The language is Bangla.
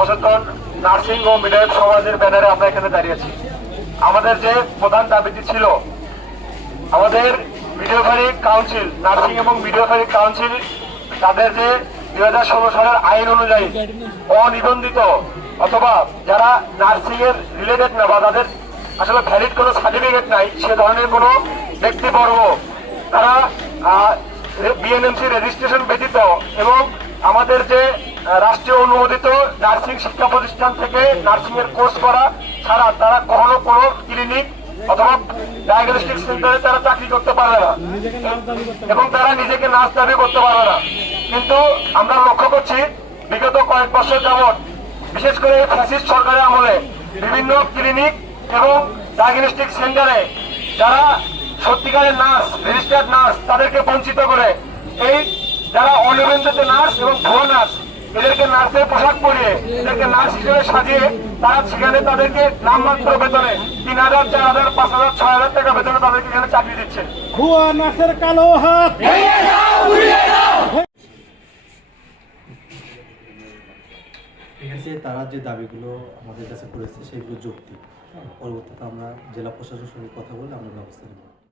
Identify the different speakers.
Speaker 1: সচেতন নার্সিং ও মিডওয়াইফ সমাজের ব্যানারে আমরা এখানে দাঁড়িয়েছি। আমাদের যে প্রধান দাবিটি ছিল, আমাদের মিডিওফারি কাউন্সিল, নার্সিং এবং মিডিওফারি কাউন্সিল, তাদের যে দুই হাজার ষোলো সালের আইন অনুযায়ী অনিবন্ধিত অথবা যারা নার্সিং এর রিলেটেড না বা তাদের আসলে ভ্যালিড কোনো সার্টিফিকেট নাই, সে ধরনের কোনো ব্যক্তিবর্গ, তারা বিএনএমসি রেজিস্ট্রেশন ব্যতীত এবং আমাদের যে রাষ্ট্রীয় অনুমোদিত নার্সিং শিক্ষা প্রতিষ্ঠান থেকে নার্সিং এর কোর্স করা ছাড়া তারা কখনো কোনো ক্লিনিক অথবা ডায়াগনস্টিক সেন্টারে তারা চাকরি করতে পারবে না। এবং তারা নিজেকে নার্স দাবি করতে পারবে না। কিন্তু আমরা লক্ষ্য করছি, বিগত কয়েক বছর যাবৎ, বিশেষ করে ফ্যাসিস্ট সরকারের আমলে বিভিন্ন ক্লিনিক এবং ডায়াগনস্টিক সেন্টারে যারা সত্যিকারের নার্স, রেজিস্টার্ড নার্স, তাদেরকে বঞ্চিত করে, এই যারা অনিবন্ধিত নার্স এবং ভুয়ো নার্স এদেরকে নার্সের পোশাক পরিয়ে এদেরকে নার্স হিসেবে সাজিয়ে তারা সেখানে তাদেরকে নামমাত্র বেতনে তিন হাজার চার হাজার পাঁচ হাজার ছয় হাজার টাকা বেতনে তাদেরকে এখানে চাকরি দিচ্ছে।
Speaker 2: ভুয়া নাচের কালো হাত।
Speaker 3: ঠিক আছে তারা যে দাবিগুলো আমাদের কাছে করেছে সেগুলো যৌক্তিক। পরবর্তীতে আমরা জেলা প্রশাসনের সঙ্গে কথা বলে আমরা ব্যবস্থা নেব।